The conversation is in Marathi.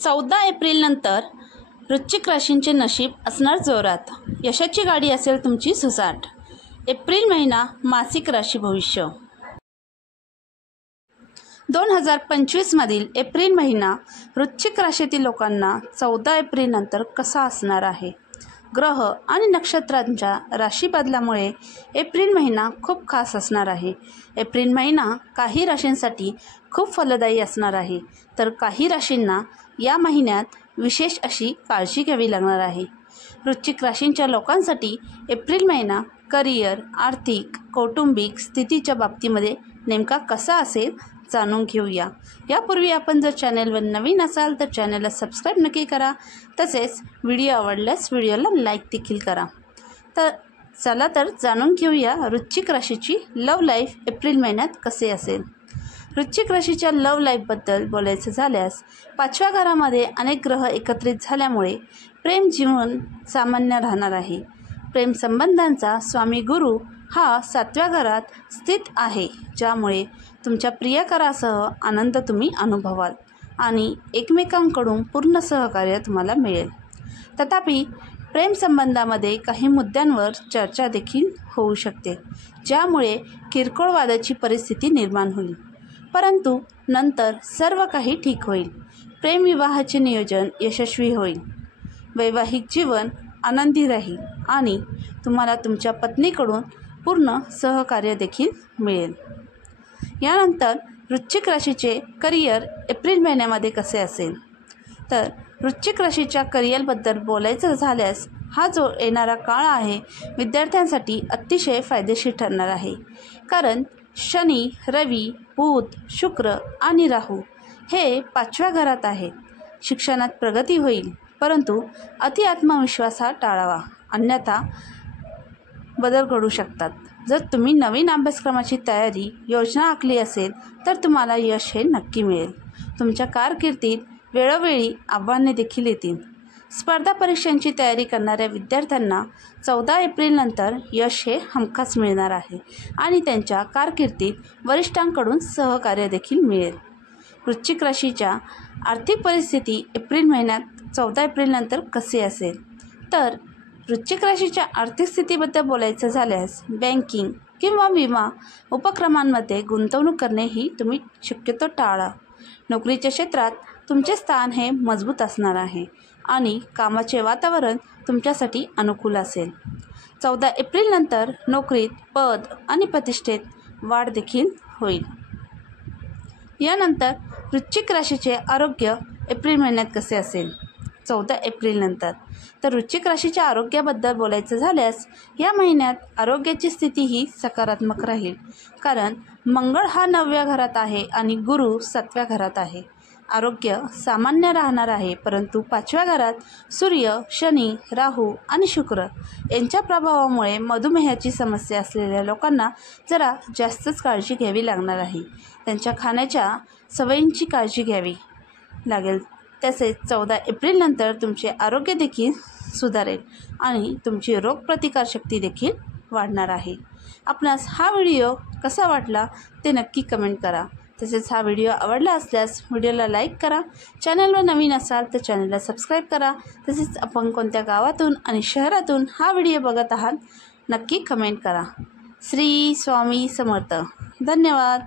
14 एप्रिल नंतर वृश्चिक राशींचे नशीब असणार जोरात। यशाची गाडी असेल तुमची सुसाट। एप्रिल महिना मासिक राशी भविष्य 2025 मधील एप्रिल महिना वृश्चिक राशीतील लोकांना 14 एप्रिल नंतर कसा असणार आहे। ग्रह आणि नक्षत्रांच्या राशी बदलामुळे एप्रिल महिना खूप खास असणार आहे। एप्रिल महिना काही राशींसाठी खूप फलदायी असणार आहे, तर काही राशींना या महिन्यात विशेष अशी काळजी घ्यावी लागणार आहे। वृश्चिक राशींच्या लोकांसाठी एप्रिल महिना करिअर, आर्थिक, कौटुंबिक स्थितीच्या बाबतीमध्ये नेमका कसा असेल जाणून घेऊया। यापूर्वी आपण जर चॅनलवर नवीन असाल तर चॅनलला सबस्क्राईब नक्की करा, तसेच व्हिडिओ आवडल्यास व्हिडिओला लाईक देखील करा। तर चला तर जाणून घेऊया वृश्चिक राशीची लव्ह लाईफ एप्रिल महिन्यात कसे असेल। वृश्चिक राशीच्या लव्ह लाईफबद्दल बोलायचं झाल्यास 5व्या घरामध्ये अनेक ग्रह एकत्रित झाल्यामुळे प्रेम जीवन सामान्य राहणार आहे। प्रेम संबंधांचा स्वामी गुरु हा 7व्या घरात स्थित आहे, ज्यामुळे तुमच्या प्रियकरासह आनंद तुम्ही अनुभवाल आणि एकमेकांकडून पूर्ण सहकार्य तुम्हाला मिळेल। तथापि प्रेम संबंधामध्ये काही मुद्द्यांवर चर्चा देखील होऊ शकते, ज्यामुळे किरकोळ वादाची परिस्थिती निर्माण होईल, परंतु नंतर सर्व काही ठीक होईल। प्रेम विवाहाचे नियोजन यशस्वी होईल, वैवाहिक जीवन आनंदी राहील आणि तुम्हाला तुमच्या पत्नीकडून पूर्ण सहकार्य देखील मिळेल। यानंतर वृश्चिक राशीचे करिअर एप्रिल महिन्यामध्ये कसे असेल, तर वृश्चिक राशीच्या करिअरबद्दल बोलायचं झाल्यास हा जो येणारा काळ आहे विद्यार्थ्यांसाठी अतिशय फायदेशीर ठरणार आहे, कारण शनी, रवी, बुध, शुक्र आणि राहू हे 5व्या घरात आहेत। शिक्षणात प्रगती होईल, परंतु अति आत्मविश्वास हा टाळावा, अन्यथा बदल घडू शकतात। जर तुम्ही नवीन अभ्यासक्रमाची तयारी योजना आखली असेल तर तुम्हाला यश हे नक्की मिळेल। तुमच्या कारकिर्दीत वेळोवेळी आव्हाने देखील येतील। स्पर्धा परीक्षांची तयारी करणाऱ्या विद्यार्थ्यांना 14 एप्रिल नंतर यश हे हमखास मिळणार आहे आणि त्यांच्या कारकिर्दीत वरिष्ठांकडून सहकार्य देखील मिळेल। वृश्चिक राशीच्या आर्थिक परिस्थिती एप्रिल महिन्यात 14 एप्रिल नंतर कसे असेल, तर वृश्चिक राशीच्या आर्थिक स्थितीबद्दल बोलायचं झाल्यास बँकिंग किंवा विमा उपक्रमांमध्ये गुंतवणूक करणे ही तुम्ही शक्यतो टाळा। नोकरीच्या क्षेत्रात तुमचे स्थान हे मजबूत असणार आहे आणि कामाचे वातावरण तुमच्यासाठी अनुकूल असेल। 14 एप्रिल नंतर नोकरीत पद आणि प्रतिष्ठेत वाढ देखील होईल। यानंतर वृश्चिक राशीचे आरोग्य एप्रिल महिन्यात कसे असेल 14 एप्रिल नंतर, तर वृश्चिक राशीच्या आरोग्याबद्दल बोलायचं झाल्यास या महिन्यात आरोग्याची स्थिती ही सकारात्मक राहील, कारण मंगळ हा 9व्या घरात आहे आणि गुरु 7व्या घरात आहे। आरोग्य सामान्य राहणार आहे, परंतु 5व्या घरात सूर्य, शनी, राहू आणि शुक्र यांच्या प्रभावामुळे मधुमेहाची समस्या असलेल्या लोकांना जरा जास्तच काळजी घ्यावी लागणार आहे। त्यांच्या खाण्याच्या सवयींची काळजी घ्यावी लागेल। तसेच 14 एप्रिल नंतर तुमचे आरोग्य देखील सुधारेल आणि तुमची रोगप्रतिकारशक्ती देखील वाढणार आहे। आपणास हा व्हिडिओ कसा वाटला ते नक्की कमेंट करा। तसेच हा व्हिडिओ आवडला असल्यास व्हिडिओला लाईक करा, चॅनलवर नवीन असाल तर चॅनलला सबस्क्राईब करा। तसेच आपण कोणत्या गावातून आणि शहरातून हा व्हिडिओ बघत आहात नक्की कमेंट करा। श्री स्वामी समर्थ। धन्यवाद।